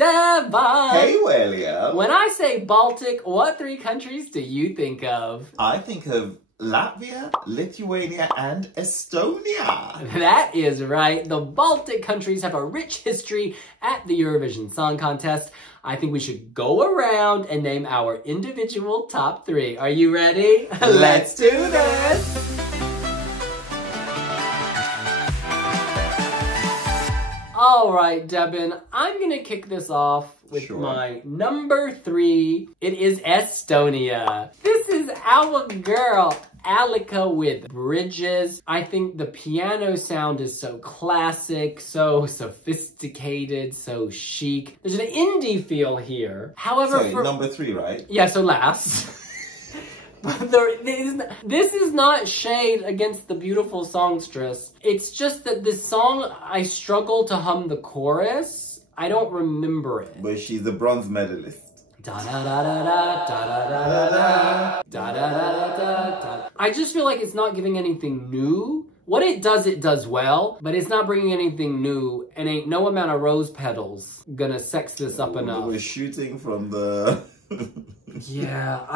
Devon! Hey, William! When I say Baltic, what 3 countries do you think of? I think of Latvia, Lithuania, and Estonia. That is right. The Baltic countries have a rich history at the Eurovision Song Contest. I think we should go around and name our individual top 3. Are you ready? Let's do this! All right, Devin, I'm going to kick this off with my number 3. It is Estonia. This is our girl, Alika, with Bridges. I think the piano sound is so classic, so sophisticated, so chic. There's an indie feel here. However, Sorry, number 3, right? Yeah, so last. This is not shade against the beautiful songstress. It's just that this song, I struggle to hum the chorus. I don't remember it. But she's a bronze medalist. Da da da da da da da da da da da da da. I just feel like it's not giving anything new. What it does well, but it's not bringing anything new, and ain't no amount of rose petals gonna sex this up enough. We're shooting from the... Yeah,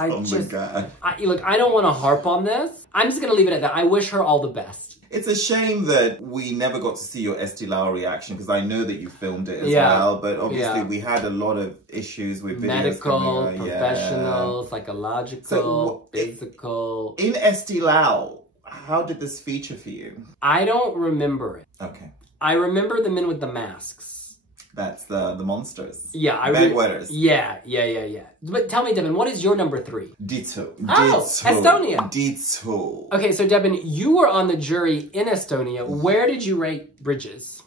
Look, I don't want to harp on this. I'm just gonna leave it at that. I wish her all the best. It's a shame that we never got to see your Estilao reaction, because I know that you filmed it as well, but obviously we had a lot of issues with videos medical, professional, psychological, physical. In Estilao, how did this feature for you? I don't remember it. Okay. I remember the men with the masks. That's the monsters. Yeah, Bedwetters. Yeah. But tell me, Devin, what is your number 3? Ditto. Estonia. Ditto. Okay, so Devin, you were on the jury in Estonia. Where did you rate Bridges?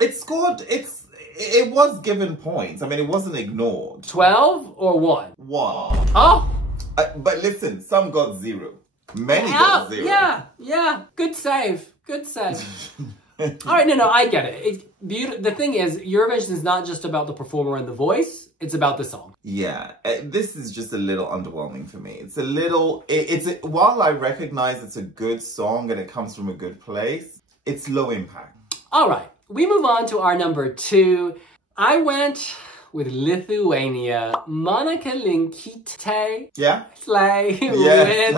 It scored. It was given points. I mean, it wasn't ignored. 12 or 1? 1. Oh. But listen, some got 0. Many got 0. Yeah. Good save. All right, no, I get it. The thing is, Eurovision is not just about the performer and the voice. It's about the song. Yeah, this is just a little underwhelming for me. It's a little... while I recognize it's a good song and it comes from a good place, it's low impact. All right, we move on to our number 2. I went with Lithuania. Monika Linkytė. Yeah? Slay. Yes.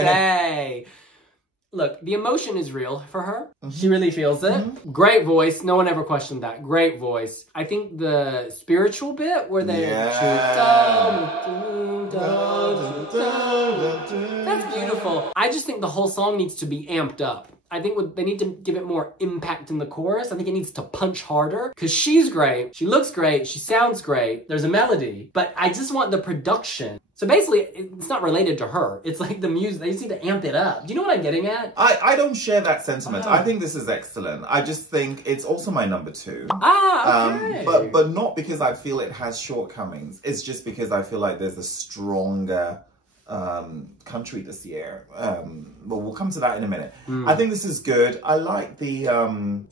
Stay. Look, the emotion is real for her. She really feels it. Great voice. No one ever questioned that. Great voice. I think the spiritual bit where they... That's beautiful. I just think the whole song needs to be amped up. I think they need to give it more impact in the chorus. I think it needs to punch harder, because she's great. She looks great. She sounds great. There's a melody. But I just want the production. So basically, it's not related to her. It's like the music. They just need to amp it up. Do you know what I'm getting at? I don't share that sentiment. I think this is excellent. I just think it's also my number 2. Okay. But not because I feel it has shortcomings. It's just because I feel like there's a stronger country this year. But we'll come to that in a minute. I think this is good. I like the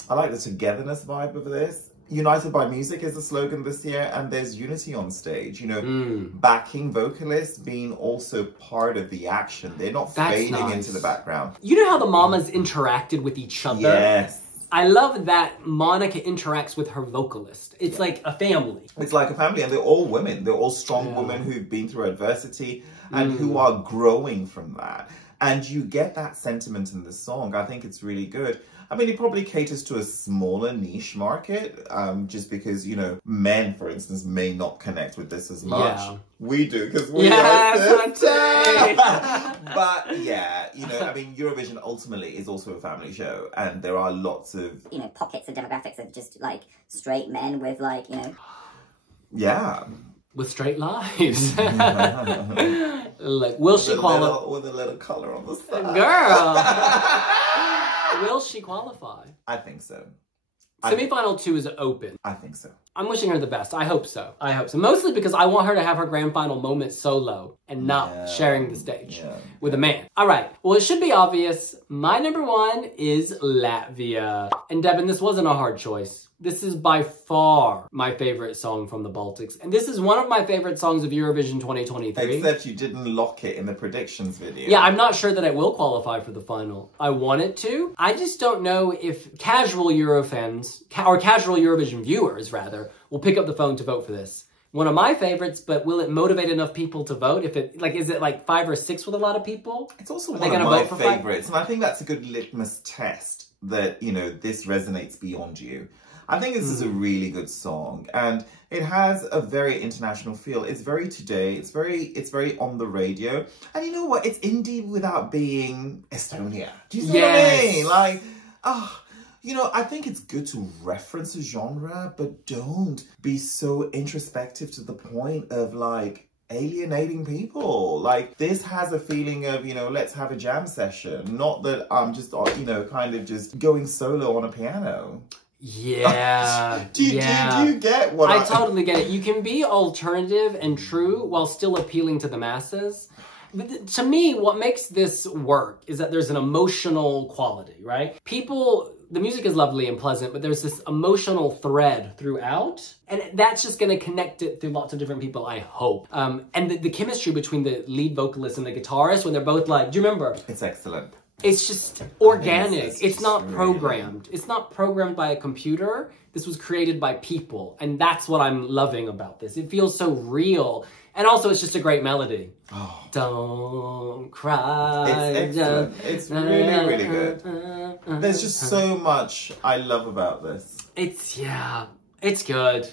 togetherness vibe of this. United by Music is the slogan this year, and there's unity on stage. You know, backing vocalists being also part of the action. They're not fading into the background. You know how the mamas interacted with each other? Yes. I love that Monika interacts with her vocalist. It's like a family. It's like a family, and they're all women. They're all strong women who've been through adversity and who are growing from that. And you get that sentiment in the song. I think it's really good. I mean, it probably caters to a smaller niche market, just because, you know, men, for instance, may not connect with this as much. Yeah. We do, because we are sisters. But yeah, you know, I mean, Eurovision ultimately is also a family show, and there are lots of... You know, pockets of demographics of just, like, straight men with, like, you know... Yeah. With straight lives. Like, will she qualify? With a little colour on the side. Girl! Will she qualify? I think so. Semi-final 2 is open. I think so. I'm wishing her the best. I hope so. I hope so. Mostly because I want her to have her grand final moment solo and not sharing the stage with a man. All right. Well, it should be obvious. My number 1 is Latvia. And Devin, this wasn't a hard choice. This is by far my favorite song from the Baltics. And this is one of my favorite songs of Eurovision 2023. Except you didn't lock it in the predictions video. Yeah, I'm not sure that it will qualify for the final. I want it to. I just don't know if casual Euro fans, or casual Eurovision viewers rather, together will pick up the phone to vote for this. One of my favorites, but will it motivate enough people to vote? If it, like, is it like 5 or 6 with a lot of people? It's also one of my favorites, and I think that's a good litmus test that, you know, this resonates beyond you. I think this is a really good song, and it has a very international feel. It's very today. It's very on the radio, and you know what? It's indie without being Estonia. Do you see what I mean? Like, you know, I think it's good to reference a genre, but don't be so introspective to the point of, like, alienating people. Like, this has a feeling of, you know, let's have a jam session. Not that I'm just, you know, kind of just going solo on a piano. Yeah. Do you get what I totally get it. You can be alternative and true while still appealing to the masses. But to me, what makes this work is that there's an emotional quality, right? The music is lovely and pleasant, but there's this emotional thread throughout. And that's just going to connect it through lots of different people, I hope. And the chemistry between the lead vocalist and the guitarist, when they're both like, do you remember? It's excellent. It's just organic. It's not programmed. It's not programmed by a computer. This was created by people. And that's what I'm loving about this. It feels so real. And also, it's just a great melody. Oh. Don't cry. It's excellent. It's really, really good. There's just so much I love about this. It's good.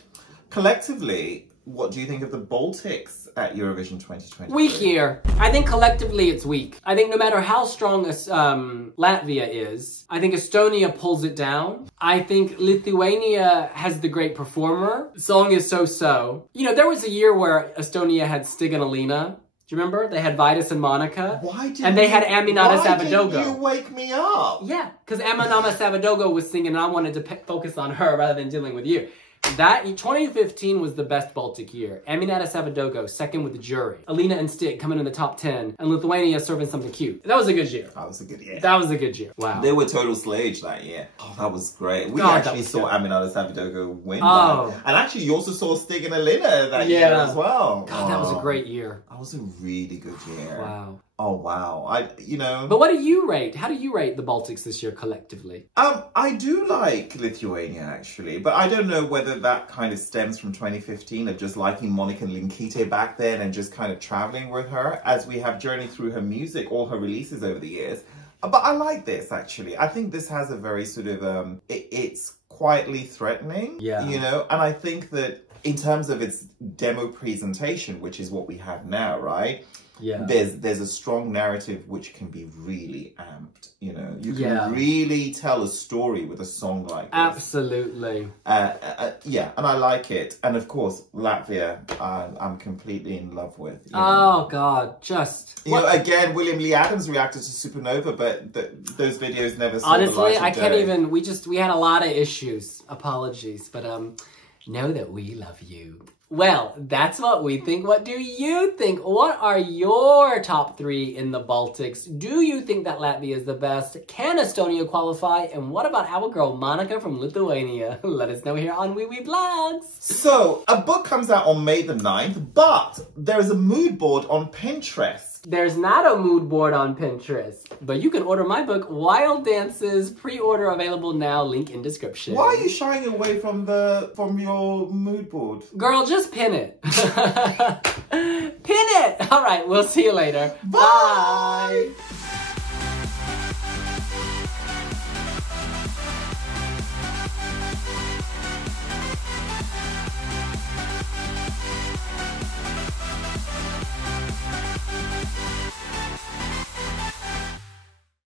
Collectively, what do you think of the Baltics at Eurovision 2020? Weak year. I think collectively it's weak. I think no matter how strong Latvia is, I think Estonia pulls it down. I think Lithuania has the great performer. The song is so-so. You know, there was a year where Estonia had Stig and Alina. Do you remember? They had Vitus and Monika. And they had Aminata Savadogo. Why didn't you wake me up? Yeah, because Aminata Savadogo was singing and I wanted to focus on her rather than dealing with you. That 2015 was the best Baltic year. Aminata Savadogo, second with the jury. Alina and Stig coming in the top 10. And Lithuania serving something cute. That was a good year. That was a good year. That was a good year. Wow. They were total sledge that year. Oh, that was great. We actually saw Aminata Savadogo win one. And actually, you also saw Stig and Alina that year as well. God, that was a great year. That was a really good year. Wow. Oh, wow. You know... But what do you rate? How do you rate the Baltics this year collectively? I do like Lithuania, actually. But I don't know whether that kind of stems from 2015 of just liking Monika and Linkytė back then and just kind of traveling with her as we have journeyed through her music, all her releases over the years. But I like this, actually. I think this has a very sort of... it's quietly threatening, you know? And I think that in terms of its demo presentation, which is what we have now, right? Yeah. There's a strong narrative which can be really amped, you know. You can really tell a story with a song like this. Absolutely. Yeah, and I like it. And of course, Latvia, I'm completely in love with. Oh, God, just... You know, again, William Lee Adams reacted to Supernova, but those videos never saw the light of day. Honestly, I can't even... We had a lot of issues. Apologies. But know that we love you. Well, that's what we think. What do you think? What are your top 3 in the Baltics? Do you think that Latvia is the best? Can Estonia qualify? And what about our girl Monika from Lithuania? Let us know here on Wiwibloggs. So, a book comes out on May the 9th, but there is a mood board on Pinterest. There's not a mood board on Pinterest, but you can order my book, Wild Dances. Pre-order available now, link in description. Why are you shying away from your mood board? Girl, just pin it. Pin it! All right, we'll see you later. Bye.